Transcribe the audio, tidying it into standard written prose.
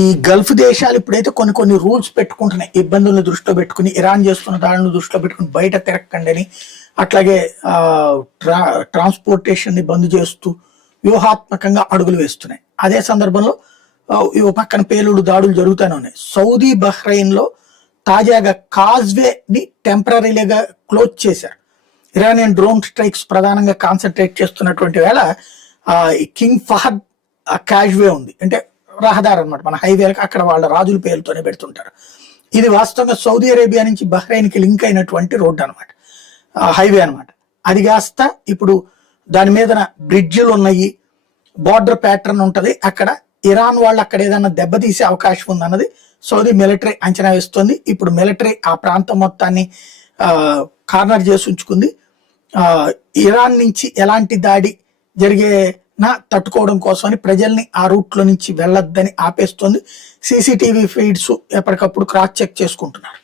ఈ గల్ఫ్ దేశాలు ఇప్పుడైతే కొన్ని రూల్స్ పెట్టుకుంటున్నాయి, ఇబ్బందులను దృష్టిలో పెట్టుకుని, ఇరాన్ చేస్తున్న దాడులను దృష్టిలో పెట్టుకుని బయట తిరగకండి అని, అట్లాగే ట్రాన్స్పోర్టేషన్ ని బంద్ చేస్తూ వ్యూహాత్మకంగా అడుగులు వేస్తున్నాయి. అదే సందర్భంలో ఈ పక్కన పేలుడు దాడులు జరుగుతూనే ఉన్నాయి. సౌదీ బహ్రెయిన్ లో తాజాగా కాజ్వే ని టెంపరీగా క్లోజ్ చేశారు. ఇరానియన్ డ్రోన్ స్ట్రైక్స్ ప్రధానంగా కాన్సన్ట్రేట్ చేస్తున్నటువంటి వేళ కింగ్ ఫహద్ కాజ్వే ఉంది, అంటే రహదారి అనమాట, మన హైవేలకు అక్కడ వాళ్ళ రాజుల పేరుతోనే పెడుతుంటారు. ఇది వాస్తవంగా సౌదీ అరేబియా నుంచి బహ్రెయిన్కి లింక్ అయినటువంటి రోడ్డు అనమాట, హైవే అనమాట. అది కాస్త ఇప్పుడు దాని మీద బ్రిడ్జిలు ఉన్నాయి, బార్డర్ ప్యాటర్న్ ఉంటది. అక్కడ ఇరాన్ వాళ్ళు అక్కడ ఏదైనా దెబ్బతీసే అవకాశం ఉందన్నది సౌదీ మిలిటరీ అంచనా వేస్తుంది. ఇప్పుడు మిలిటరీ ఆ ప్రాంతం మొత్తాన్ని కార్నర్ చేసి ఉంచుకుంది. ఇరాన్ నుంచి ఎలాంటి దాడి జరిగేనా తట్టుకోవడం కోసమని ప్రజల్ని ఆ రూట్ లో నుంచి వెళ్ళొద్దని ఆపేస్తుంది. సీసీటీవీ ఫీడ్స్ ఎప్పటికప్పుడు క్రాస్ చెక్ చేసుకుంటున్నారు.